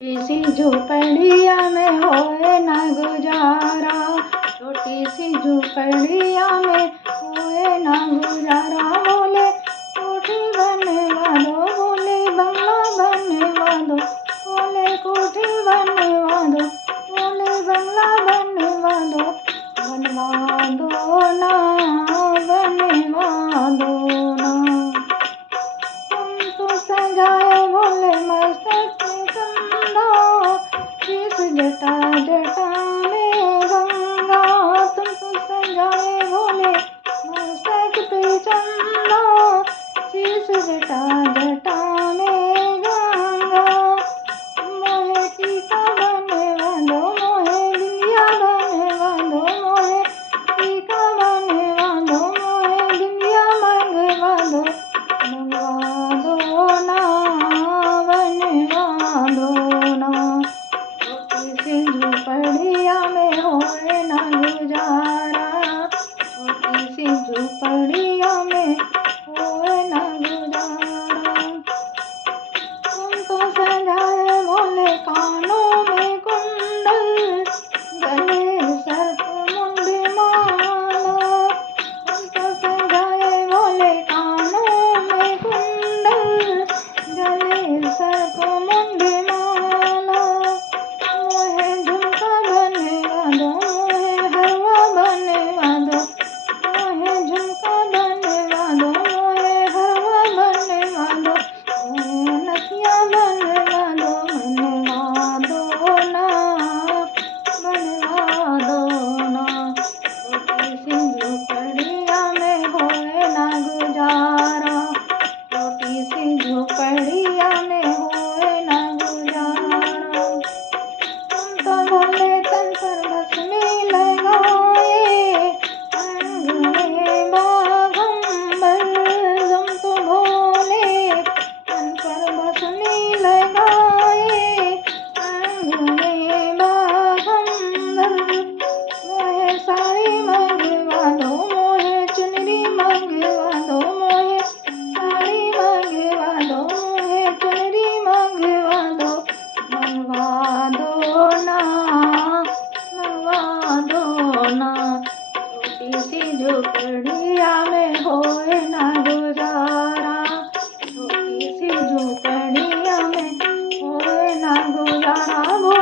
सी झोपड़िया में होए ना गुजारा, छोटी सी झोपड़िया में होए ना गुजारा। बोले कोठी बनवा दो, बोले बंगला बनवा दो, बोले कोठी बनवा दो, बोले बंगला बनवा दो। बनवा दो ना, बनवा दो ना। तुम तो सजाए बोले मस्त जटा जटा में गंगा, तुम तो सजाए बोले मस्तक पे चंदा, शीश जटा जटा में गंगा। मोहे टीका बनवा दो, मोहे बिंदिया बनवा दो, मोहे टीका बनवा दो, मोहे बिंदिया मंगवा दो। मंगवा दो ना, बनवा दो ना। झोपड़िया में होए ना गुजारा, छोटी सी झोपड़िया में होए ना गुजारा। तुम तो सजाए बोले कानों में कुंडल, गले सर्प मुंडी माला। तुम तो सजाए बोले कानों में कुंडल, गले सर्प मुंडी माला। मोहे झुमका बनवा दो, मोहे हलवा बनवा दो, मोहे झुमका बनवा दो, मोहे हलवा बनवा दो, मोहे नथिया बनवा दो। बनवा दो ना, बनवा दो ना। छोटी सी झोपड़िया में होए ना गुजारा, छोटी सी झोपड़िया में होए ना गुजारा। तो बोले तन पर भस्मी लगाए, अंग में बाघंबर। तुम तो भोले तन पर भस्मी लगाए, अंग में बाघंबर। मोहे साड़ी मंगवा दो, मोहे चुनरी मंगवा दो, मोहे साड़ी मंगवा दो, मोहे चुनरी मंगवा दो। मंगवा दो ना, मंगवा दो ना। छोटी सी झोपड़िया में होए ना गुजारा, छोटी सी झोपड़िया में होए ना गुजारा।